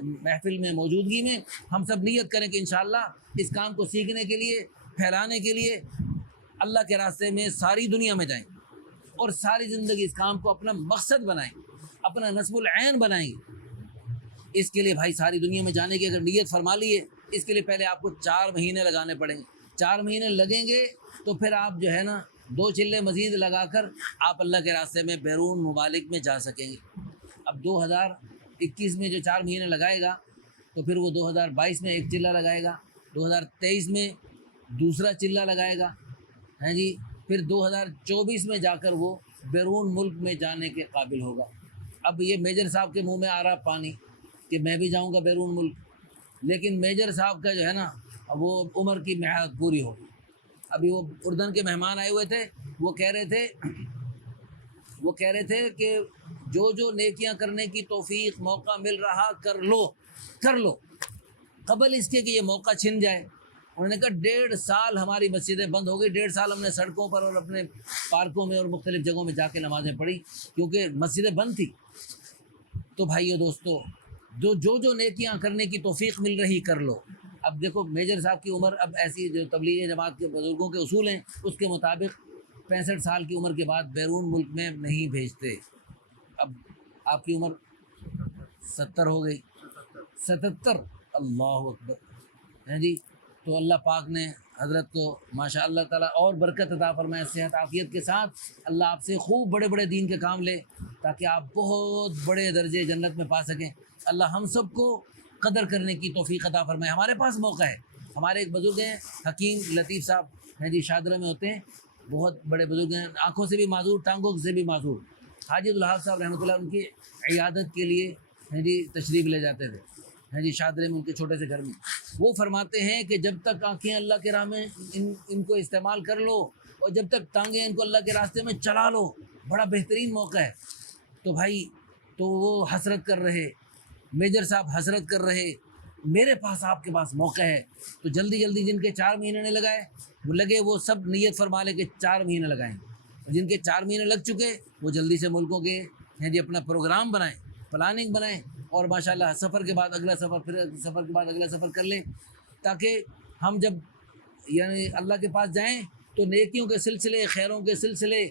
محفل میں، موجودگی میں ہم سب نیت کریں کہ انشاءاللہ اس کام کو سیکھنے کے لیے، پھیلانے کے لیے اللہ کے راستے میں ساری دنیا میں جائیں، اور ساری زندگی اس کام کو اپنا مقصد بنائیں، اپنا نصب العین بنائیں۔ اس کے لیے بھائی ساری دنیا میں جانے کی اگر نیت فرما لیے، اس کے لیے پہلے آپ کو 4 مہینے لگانے پڑیں گے۔ 4 مہینے لگیں گے تو پھر آپ جو ہے نا 2 چلے مزید لگا کر آپ اللہ کے راستے میں بیرون ممالک میں جا سکیں گے۔ اب 2021 میں جو 4 مہینے لگائے گا، تو پھر وہ 2022 میں 1 چلہ لگائے گا، 2023 میں دوسرا چلہ لگائے گا، ہیں جی، پھر 2024 میں جا کر وہ بیرون ملک میں جانے کے قابل ہوگا۔ اب یہ میجر صاحب کے منہ میں آ رہا پانی کہ میں بھی جاؤں گا بیرون ملک، لیکن میجر صاحب کا جو ہے نا وہ عمر کی میعاد پوری ہوگی۔ ابھی وہ اردن کے مہمان آئے ہوئے تھے، وہ کہہ رہے تھے کہ جو نیکیاں کرنے کی توفیق موقع مل رہا کر لو قبل اس کے کہ یہ موقع چھن جائے۔ انہوں نے کہا 1.5 سال ہماری مسجدیں بند ہو گئی، 1.5 سال ہم نے سڑکوں پر اور اپنے پارکوں میں اور مختلف جگہوں میں جا کے نمازیں پڑھی، کیونکہ مسجدیں بند تھی۔ تو بھائیو دوستو، جو نیکیاں کرنے کی توفیق مل رہی کر لو۔ اب دیکھو میجر صاحب کی عمر، اب ایسی جو تبلیغ جماعت کے بزرگوں کے اصول ہیں، اس کے مطابق 65 سال کی عمر کے بعد بیرون ملک میں نہیں بھیجتے۔ اب آپ کی عمر 70 ہو گئی، 77، اللہ اکبر، ہیں جی۔ تو اللہ پاک نے حضرت کو ماشاء اللہ تعالیٰ اور برکت عطا فرمائے، صحت عافیت کے ساتھ۔ اللہ آپ سے خوب بڑے بڑے دین کے کام لے، تاکہ آپ بہت بڑے درجے جنت میں پا سکیں۔ اللہ ہم سب کو قدر کرنے کی توفیق عطا فرمائے۔ ہمارے پاس موقع ہے، ہمارے ایک بزرگ ہیں حکیم لطیف صاحب، ہیں جی، شادرہ میں ہوتے ہیں، بہت بڑے بزرگ ہیں، آنکھوں سے بھی معذور، ٹانگوں سے بھی معذور۔ حاجی عبدالوہاب صاحب رحمۃ اللہ ان کی عیادت کے لیے ہیں جی تشریف لے جاتے تھے، ہیں جی، شادرے میں ان کے چھوٹے سے گھر میں۔ وہ فرماتے ہیں کہ جب تک آنکھیں اللہ کے راہ میں ان کو استعمال کر لو، اور جب تک ٹانگیں ان کو اللہ کے راستے میں چلا لو، بڑا بہترین موقع ہے۔ تو بھائی، تو وہ حسرت کر رہے، میجر صاحب حسرت کر رہے، میرے پاس آپ کے پاس موقع ہے۔ تو جلدی جن کے 4 مہینے نہیں لگائے، وہ لگے، وہ سب نیت فرما لے کہ 4 مہینے لگائیں۔ جن کے 4 مہینے لگ چکے، وہ جلدی سے ملکوں کے ہیں جی اپنا پروگرام بنائیں، پلاننگ بنائیں، اور ماشاءاللہ سفر کے بعد اگلا سفر، پھر سفر کے بعد اگلا سفر کر لیں، تاکہ ہم جب یعنی اللہ کے پاس جائیں تو نیکیوں کے سلسلے، خیروں کے سلسلے،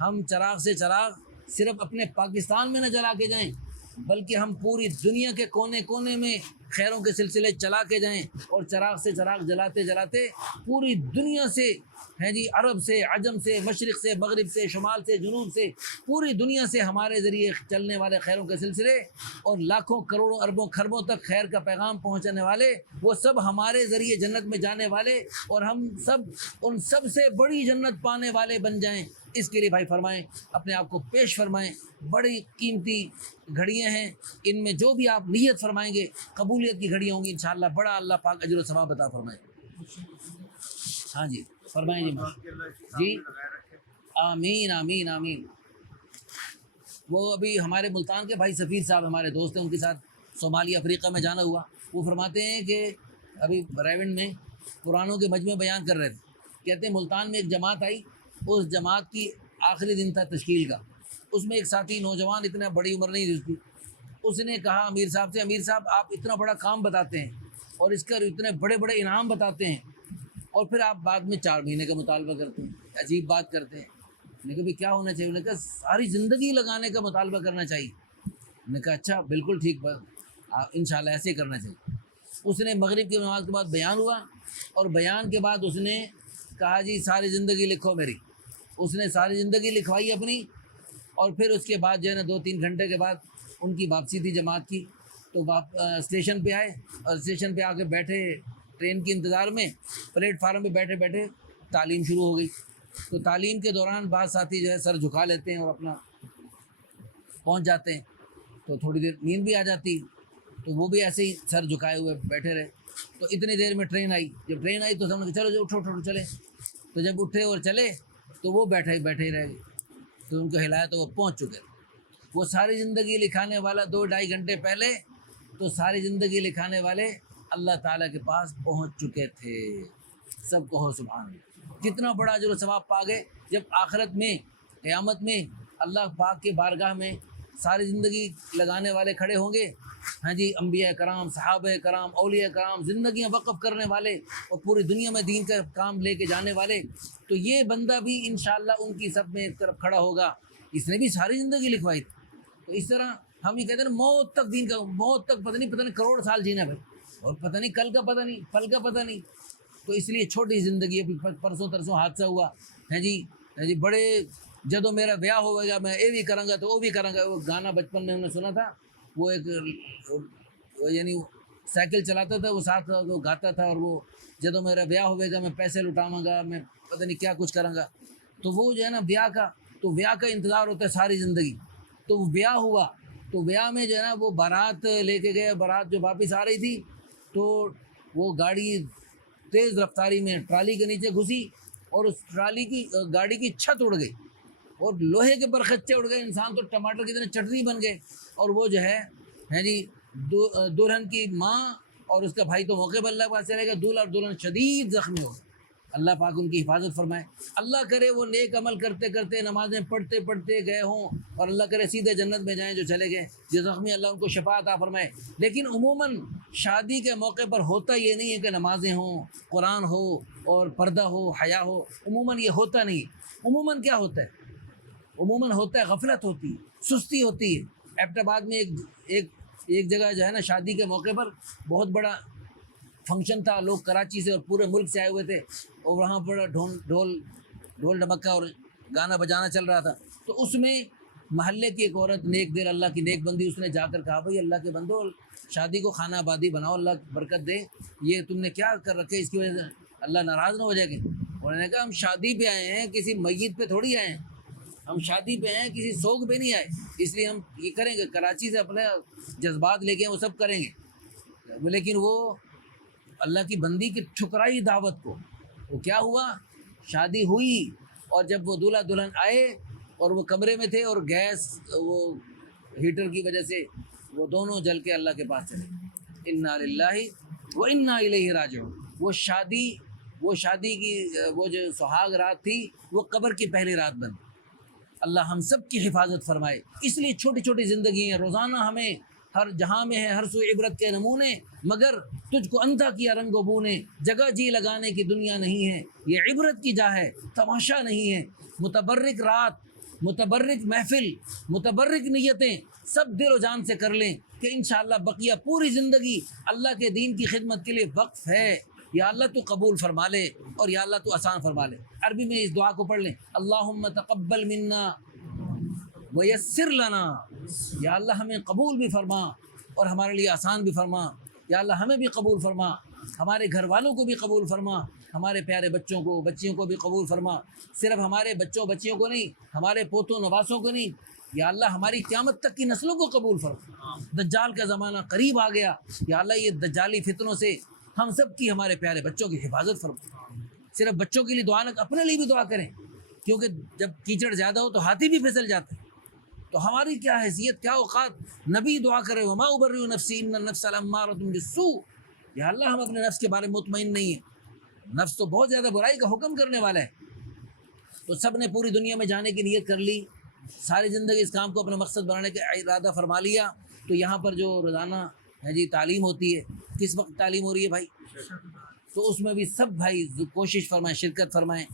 ہم چراغ سے چراغ صرف اپنے پاکستان میں نہ جلا کے جائیں، بلکہ ہم پوری دنیا کے کونے کونے میں خیروں کے سلسلے چلا کے جائیں، اور چراغ سے چراغ جلاتے جلاتے پوری دنیا سے ہیں جی، عرب سے، عجم سے، مشرق سے، مغرب سے، شمال سے، جنوب سے، پوری دنیا سے ہمارے ذریعے چلنے والے خیروں کے سلسلے اور لاکھوں کروڑوں اربوں خربوں تک خیر کا پیغام پہنچانے والے، وہ سب ہمارے ذریعے جنت میں جانے والے، اور ہم سب ان سب سے بڑی جنت پانے والے بن جائیں۔ اس کے لیے بھائی فرمائیں، اپنے آپ کو پیش فرمائیں۔ بڑی قیمتی گھڑیاں ہیں، ان میں جو بھی آپ نیت فرمائیں گے قبولیت کی گھڑیاں ہوں گی انشاءاللہ، بڑا اللہ پاک اجر و ثواب عطا فرمائے۔ ہاں جی فرمائیں جی آمین آمین آمین۔ وہ ابھی ہمارے ملتان کے بھائی سفیر صاحب ہمارے دوست ہیں، ان کے ساتھ صومالی افریقہ میں جانا ہوا، وہ فرماتے ہیں کہ ابھی ریونڈ میں قرآنوں کے مجمع بیان کر رہے تھے، کہتے ہیں ملتان میں ایک جماعت آئی، اس جماعت کی آخری دن تھا تشکیل کا، اس میں ایک ساتھی نوجوان، اتنا بڑی عمر نہیں تھی اس کی، اس نے کہا امیر صاحب سے، امیر صاحب آپ اتنا بڑا کام بتاتے ہیں اور اس کا اتنے بڑے بڑے انعام بتاتے ہیں، اور پھر آپ بعد میں 4 مہینے کا مطالبہ کرتے ہیں، عجیب بات کرتے ہیں۔ میں نے کہا بھی کیا ہونا چاہیے؟ انہوں نے کہا ساری زندگی لگانے کا مطالبہ کرنا چاہیے۔ میں نے کہا اچھا بالکل ٹھیک، انشاءاللہ ایسے ہی کرنا چاہیے۔ اس نے مغرب کی نماز کے بعد بیان ہوا، اور بیان کے بعد اس نے کہا جی ساری زندگی لکھو میری۔ اس نے ساری زندگی لکھوائی اپنی، اور پھر اس کے بعد جو ہے نا 2-3 گھنٹے کے بعد ان کی واپسی تھی جماعت کی، تو اسٹیشن پہ آئے، اور اسٹیشن پہ آ کے بیٹھے ٹرین کے انتظار میں، پلیٹ فارم پہ بیٹھے بیٹھے تعلیم شروع ہو گئی۔ تو تعلیم کے دوران بعض ساتھی جو ہے سر جھکا لیتے ہیں اور اپنا پہنچ جاتے ہیں، تو تھوڑی دیر نیند بھی آ جاتی، تو وہ بھی ایسے ہی سر جھکائے ہوئے بیٹھے رہے۔ تو اتنی دیر میں ٹرین آئی، جب ٹرین آئی تو سب نے کہا چلو جو اٹھو چلے، تو جب اٹھے اور چلے تو وہ بیٹھے ہی رہ گئے، تو ان کو ہلایا تو وہ پہنچ چکے۔ وہ ساری زندگی لکھانے والا 2-2.5 گھنٹے پہلے، تو ساری زندگی لکھانے والے اللہ تعالیٰ کے پاس پہنچ چکے تھے۔ سب کو ہو سبحان اللہ، کتنا بڑا اجر و ثواب پا گئے جب آخرت میں قیامت میں اللہ پاک کے بارگاہ میں ساری زندگی لگانے والے کھڑے ہوں گے۔ ہاں جی، انبیاء کرام، صحابہ کرام، اولیاء کرام، زندگیاں وقف کرنے والے اور پوری دنیا میں دین کا کام لے کے جانے والے، تو یہ بندہ بھی انشاءاللہ ان کی سب میں ایک طرف کھڑا ہوگا، اس نے بھی ساری زندگی لکھوائی تھی۔ تو اس طرح ہم یہ کہتے ہیں موت تک دین کا، موت تک پتہ نہیں کروڑ سال جینا بھائی، اور پتہ نہیں کل کا پتہ نہیں، پل کا پتہ نہیں، تو اس لیے چھوٹی زندگی ہے۔ پرسوں ترسوں حادثہ ہوا ہے جی بڑے جدو میرا بیاہ ہوگا میں یہ بھی کروں گا تو وہ بھی کروں گا، وہ گانا بچپن میں ہم نے سنا تھا، وہ ایک یعنی سائیکل چلاتا تھا، وہ ساتھ وہ گاتا تھا، اور وہ جدو میرا بیاہ ہوگا میں پیسے لٹاواں گا، میں پتہ نہیں کیا کچھ کروں گا، تو وہ جو ہے نا بیاہ کا، تو بیاہ کا انتظار ہوتا ہے ساری زندگی۔ تو وہ بیاہ ہوا، تو بیاہ میں جو ہے نا وہ بارات لے کے گئے، بارات جو واپس آ رہی تھی تو وہ گاڑی تیز رفتاری میں ٹرالی کے نیچے گھسی، اور اس ٹرالی کی گاڑی کی چھت اڑ گئی، اور لوہے کے برخچے اڑ گئے، انسان تو ٹماٹر کی طرح چٹنی بن گئے، اور وہ جو ہے جی دلہن کی ماں اور اس کا بھائی تو موقع پر اللہ کے پاس چلے گا، دولہا اور دلہن شدید زخمی ہو گئے۔ اللہ پاک ان کی حفاظت فرمائے۔ اللہ کرے وہ نیک عمل کرتے کرتے، نمازیں پڑھتے پڑھتے گئے ہوں، اور اللہ کرے سیدھے جنت میں جائیں جو چلے گئے، جو زخمی اللہ ان کو شفا عطا فرمائے۔ لیکن عموماً شادی کے موقع پر ہوتا یہ نہیں ہے کہ نمازیں ہوں، قرآن ہو اور پردہ ہو، حیا ہو، عموماً یہ ہوتا نہیں۔ عموماً کیا ہوتا ہے؟ عموماً ہوتا ہے غفلت ہوتی ہے، سستی ہوتی ہے۔ ایبٹ آباد میں ایک جگہ جو ہے نا شادی کے موقع پر بہت بڑا فنکشن تھا، لوگ کراچی سے اور پورے ملک سے آئے ہوئے تھے، اور وہاں پر ڈھول ڈمکا اور گانا بجانا چل رہا تھا، تو اس میں محلے کی ایک عورت نیک دل، اللہ کی نیک بندی، اس نے جا کر کہا بھائی اللہ کے بندو شادی کو خانہ آبادی بناؤ، اللہ برکت دے، یہ تم نے کیا کر رکھے، اس کی وجہ سے اللہ ناراض نہ ہو جائے گا۔ انہوں نے کہا ہم شادی پہ آئے ہیں، کسی میت پہ تھوڑی آئے ہیں، ہم شادی پہ ہیں، کسی سوگ پہ نہیں آئے، اس لیے ہم یہ کریں گے، کراچی سے اپنے جذبات لے کے وہ سب کریں گے۔ لیکن وہ اللہ کی بندی کی ٹھکرائی دعوت کو، وہ کیا ہوا، شادی ہوئی، اور جب وہ دولہا دلہن آئے اور وہ کمرے میں تھے، اور گیس وہ ہیٹر کی وجہ سے وہ دونوں جل کے اللہ کے پاس چلے۔ انا للہ و انا الیہ راجعون۔ وہ شادی کی وہ جو سہاگ رات تھی وہ قبر کی پہلی رات بن۔ اللہ ہم سب کی حفاظت فرمائے۔ اس لیے چھوٹی چھوٹی زندگی ہیں، روزانہ ہمیں ہر جہاں میں ہے ہر سو عبرت کے نمونے، مگر تجھ کو اندھا کیا رنگ و بو نے، جگہ جی لگانے کی دنیا نہیں ہے، یہ عبرت کی جا ہے تماشا نہیں ہے۔ متبرک رات متبرک محفل، متبرک نیتیں سب دل و جان سے کر لیں کہ انشاءاللہ بقیہ پوری زندگی اللہ کے دین کی خدمت کے لیے وقف ہے۔ یا اللہ تو قبول فرما لے اور یا اللہ تو آسان فرما لے۔ عربی میں اس دعا کو پڑھ لیں، اللہم تقبل منا ویسر لنا، یا اللہ ہمیں قبول بھی فرما اور ہمارے لیے آسان بھی فرما۔ یا اللہ ہمیں بھی قبول فرما، ہمارے گھر والوں کو بھی قبول فرما، ہمارے پیارے بچوں کو بچیوں کو بھی قبول فرما، صرف ہمارے بچوں بچیوں کو نہیں، ہمارے پوتوں نواسوں کو نہیں، یا اللہ ہماری قیامت تک کی نسلوں کو قبول فرما۔ دجال کا زمانہ قریب آ گیا، یا اللہ یہ دجالی فتنوں سے ہم سب کی، ہمارے پیارے بچوں کی حفاظت فرما۔ صرف بچوں کے لیے دعا نہ، اپنے لیے بھی دعا کریں، کیونکہ جب کیچڑ زیادہ ہو تو ہاتھی بھی پھسل جاتے ہیں۔ تو ہماری کیا حیثیت، کیا اوقات، نبی دعا کرے وما ابرئ نفسی ان النفس لامارۃ بالسوء، یا اللہ ہم اپنے نفس کے بارے میں مطمئن نہیں ہیں، نفس تو بہت زیادہ برائی کا حکم کرنے والا ہے۔ تو سب نے پوری دنیا میں جانے کی نیت کر لی، ساری زندگی اس کام کو اپنا مقصد بنانے کا ارادہ فرما لیا۔ تو یہاں پر جو روزانہ ہے جی تعلیم ہوتی ہے، کس وقت تعلیم ہو رہی ہے بھائی؟ تو اس میں بھی سب بھائی کوشش فرمائیں، شرکت فرمائیں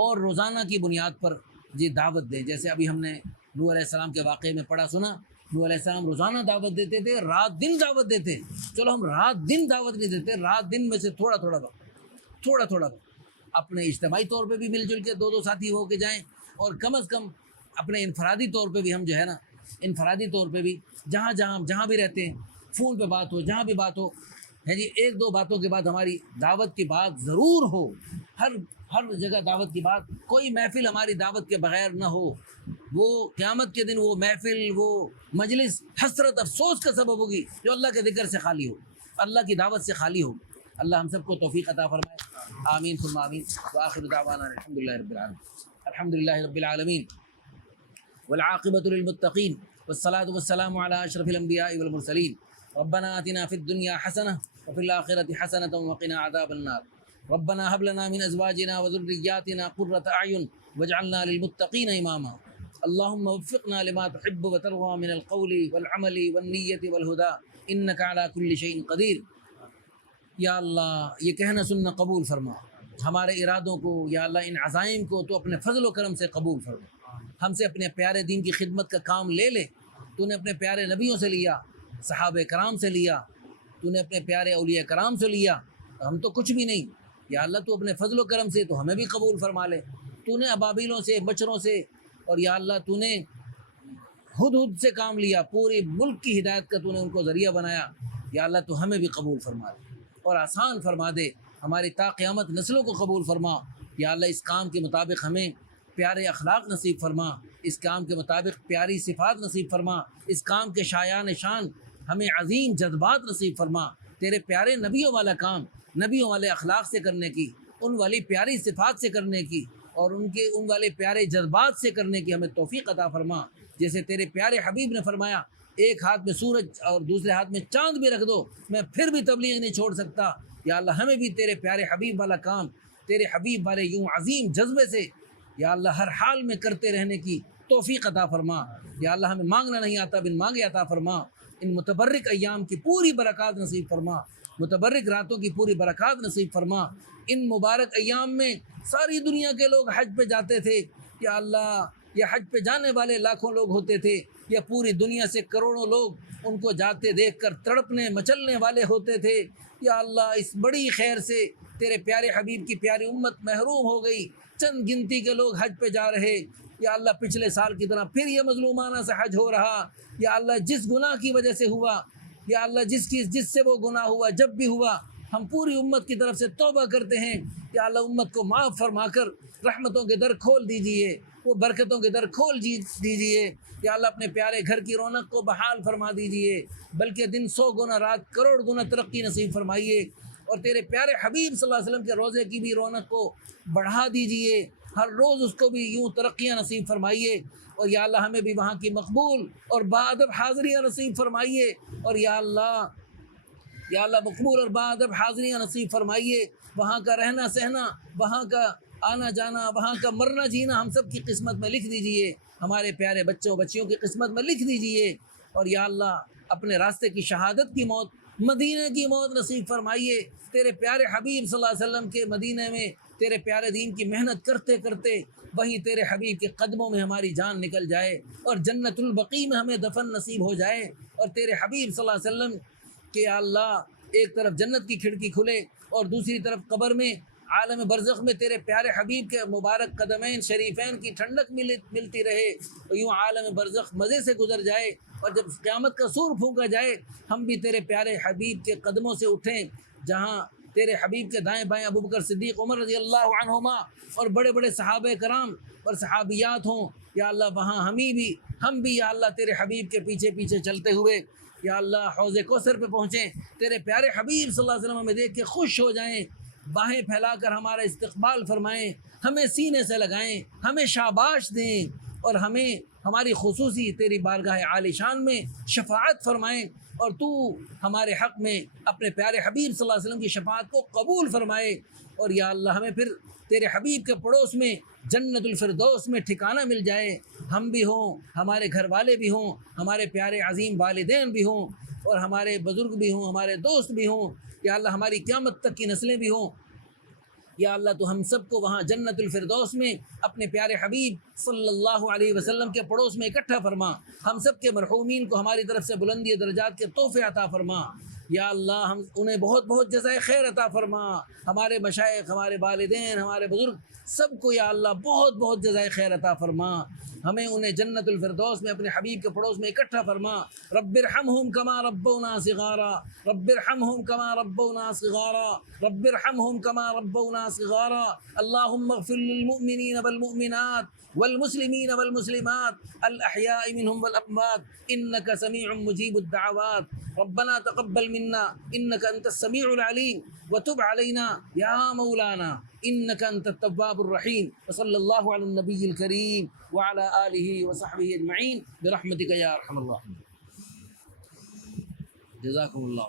اور روزانہ کی بنیاد پر جی دعوت دیں۔ جیسے ابھی ہم نے نوح علیہ السلام کے واقعے میں پڑھا سنا، نوح علیہ السلام روزانہ دعوت دیتے تھے، رات دن دعوت دیتے۔ چلو ہم رات دن دعوت نہیں دیتے، رات دن میں سے تھوڑا تھوڑا وقت اپنے اجتماعی طور پہ بھی مل جل کے دو ساتھی ہو کے جائیں، اور کم از کم اپنے انفرادی طور پہ بھی ہم جو ہے نا، انفرادی طور پہ بھی جہاں بھی رہتے ہیں، فون پہ بات ہو، جہاں بھی بات ہو ہے جی، ایک دو باتوں کے بعد ہماری دعوت کی بات ضرور ہو، ہر جگہ دعوت کی بات، کوئی محفل ہماری دعوت کے بغیر نہ ہو۔ وہ قیامت کے دن وہ محفل، وہ مجلس حسرت افسوس کا سبب ہوگی جو اللہ کے ذکر سے خالی ہو، اللہ کی دعوت سے خالی ہو۔ اللہ ہم سب کو توفیق عطا فرمائے، آمین ثم آمین، وآخر دعوانا الحمدللہ رب العالمین، الحمدللہ رب العالمین، والعاقبۃ للمتقین، والصلاۃ والسلام علی اشرف الانبیاء والمرسلین۔ ربنا آتنا فی الدنیا حسنہ وفی الآخرۃ حسنۃ وقنا عذاب النار۔ ربنا هب لنا من ازواجنا وذرياتنا قرة اعین واجعلنا للمتقین اماما۔ اللهم وفقنا لما تحب وترضى من القول والعمل والنیة والهدى انك على كل شيء قدیر۔ یا اللہ یہ کہنا سننا قبول فرما، ہمارے ارادوں کو یا اللہ ان عزائم کو تو اپنے فضل و کرم سے قبول فرما، ہم سے اپنے پیارے دین کی خدمت کا کام لے لے۔ تو نے اپنے پیارے نبیوں سے لیا، صحابہ کرام سے لیا، تو نے اپنے پیارے اولیاء کرام سے لیا، ہم تو کچھ بھی نہیں۔ یا اللہ تو اپنے فضل و کرم سے تو ہمیں بھی قبول فرما لے۔ تو نے ابابیلوں سے، بچروں سے، اور یا اللہ تو نے ہد سے کام لیا، پورے ملک کی ہدایت کا تو نے ان کو ذریعہ بنایا۔ یا اللہ تو ہمیں بھی قبول فرما دے اور آسان فرما دے، ہماری تا قیامت نسلوں کو قبول فرما۔ یا اللہ اس کام کے مطابق ہمیں پیارے اخلاق نصیب فرما، اس کام کے مطابق پیاری صفات نصیب فرما، اس کام کے شایان شان ہمیں عظیم جذبات نصیب فرما، تیرے پیارے نبیوں والا کام، نبیوں والے اخلاق سے کرنے کی، ان والی پیاری صفات سے کرنے کی، اور ان والے پیارے جذبات سے کرنے کی ہمیں توفیق عطا فرما۔ جیسے تیرے پیارے حبیب نے فرمایا، ایک ہاتھ میں سورج اور دوسرے ہاتھ میں چاند بھی رکھ دو، میں پھر بھی تبلیغ نہیں چھوڑ سکتا۔ یا اللہ ہمیں بھی تیرے پیارے حبیب والا کام، تیرے حبیب والے یوں عظیم جذبے سے یا اللہ ہر حال میں کرتے رہنے کی توفیق عطا فرما۔ یا اللہ ہمیں مانگنا نہیں آتا، بن مانگے عطا فرما۔ ان متبرک ایام کی پوری برکات نصیب فرما، متبرک راتوں کی پوری برکات نصیب فرما۔ ان مبارک ایام میں ساری دنیا کے لوگ حج پہ جاتے تھے، یا اللہ یہ حج پہ جانے والے لاکھوں لوگ ہوتے تھے، یا پوری دنیا سے کروڑوں لوگ ان کو جاتے دیکھ کر تڑپنے مچلنے والے ہوتے تھے۔ یا اللہ اس بڑی خیر سے تیرے پیارے حبیب کی پیاری امت محروم ہو گئی، چند گنتی کے لوگ حج پہ جا رہے۔ یا اللہ پچھلے سال کی طرح پھر یہ مظلومانہ سے حج ہو رہا۔ یا اللہ جس گناہ کی وجہ سے ہوا، یا اللہ جس سے وہ گناہ ہوا، جب بھی ہوا، ہم پوری امت کی طرف سے توبہ کرتے ہیں۔ یا اللہ امت کو معاف فرما کر رحمتوں کے در کھول دیجئے، وہ برکتوں کے در کھول دیجئے۔ یا اللہ اپنے پیارے گھر کی رونق کو بحال فرما دیجئے، بلکہ دن 100 گنا رات کروڑ گنا ترقی نصیب فرمائیے، اور تیرے پیارے حبیب صلی اللہ علیہ وسلم کے روزے کی بھی رونق کو بڑھا دیجئے، ہر روز اس کو بھی یوں ترقیاں نصیب فرمائیے، اور یا اللہ ہمیں بھی وہاں کی مقبول اور باادب حاضریاں نصیب فرمائیے، اور یا اللہ مقبول اور باادب حاضریاں نصیب فرمائیے۔ وہاں کا رہنا سہنا، وہاں کا آنا جانا، وہاں کا مرنا جینا ہم سب کی قسمت میں لکھ دیجئے، ہمارے پیارے بچوں بچیوں کی قسمت میں لکھ دیجئے، اور یا اللہ اپنے راستے کی شہادت کی موت مدینہ کی موت نصیب فرمائیے، تیرے پیارے حبیب صلی اللہ علیہ وسلم کے مدینہ میں تیرے پیارے دین کی محنت کرتے کرتے وہیں تیرے حبیب کے قدموں میں ہماری جان نکل جائے اور جنت البقیع میں ہمیں دفن نصیب ہو جائے، اور تیرے حبیب صلی اللہ علیہ وسلم کہ یا اللہ ایک طرف جنت کی کھڑکی کھلے اور دوسری طرف قبر میں عالم برزخ میں تیرے پیارے حبیب کے مبارک قدمین شریفین کی ٹھنڈک ملتی رہے، اور یوں عالم برزخ مزے سے گزر جائے، اور جب قیامت کا سور پھونکا جائے ہم بھی تیرے پیارے حبیب کے قدموں سے اٹھیں، جہاں تیرے حبیب کے دائیں بائیں ابو بکر صدیق، عمر رضی اللہ عنہما اور بڑے بڑے صحابہ کرام اور صحابیات ہوں، یا اللہ وہاں ہم بھی یا اللہ تیرے حبیب کے پیچھے پیچھے چلتے ہوئے یا اللہ حوض کوثر پہ پہنچیں، تیرے پیارے حبیب صلی اللہ علیہ وسلم ہمیں دیکھ کے خوش ہو جائیں، باہیں پھیلا کر ہمارا استقبال فرمائیں، ہمیں سینے سے لگائیں، ہمیں شاباش دیں، اور ہمیں ہماری خصوصی تیری بارگاہ عالی شان میں شفاعت فرمائیں، اور تو ہمارے حق میں اپنے پیارے حبیب صلی اللہ علیہ وسلم کی شفاعت کو قبول فرمائے، اور یا اللہ ہمیں پھر تیرے حبیب کے پڑوس میں جنت الفردوس میں ٹھکانہ مل جائے، ہم بھی ہوں، ہمارے گھر والے بھی ہوں، ہمارے پیارے عظیم والدین بھی ہوں، اور ہمارے بزرگ بھی ہوں، ہمارے دوست بھی ہوں، یا اللہ ہماری قیامت تک کی نسلیں بھی ہوں، یا اللہ تو ہم سب کو وہاں جنت الفردوس میں اپنے پیارے حبیب صلی اللہ علیہ وسلم کے پڑوس میں اکٹھا فرما، ہم سب کے مرحومین کو ہماری طرف سے بلندی درجات کے تحفے عطا فرما، یا اللہ ہم انہیں بہت بہت جزائے خیر عطا فرما، ہمارے مشائخ، ہمارے والدین، ہمارے بزرگ سب کو یا اللہ بہت بہت جزائے خیر عطا فرما، ہمیں انہیں جنت الفردوس میں اپنے حبیب کے پڑوس میں اکٹھا فرما، رب ارحمہم کما ربونا صغارا، رب ارحمہم کما ربونا صغارا، رب ارحمہم کما ربونا صغارا، اللہم اغفر للمؤمنین والمؤمنات والمسلمین والمسلمات الاحیاء منہم والاموات انک سمیع مجیب الدعوات، ربنا تقبل منا انک انت السمیع العلیم وتب علینا یا مولانا انک انت التواب الرحیم، وصلی اللہ علی النبی الکریم وعلی آلہ وصحبہ اجمعین برحمتک یا ارحم الراحمین۔ جزاکم اللہ۔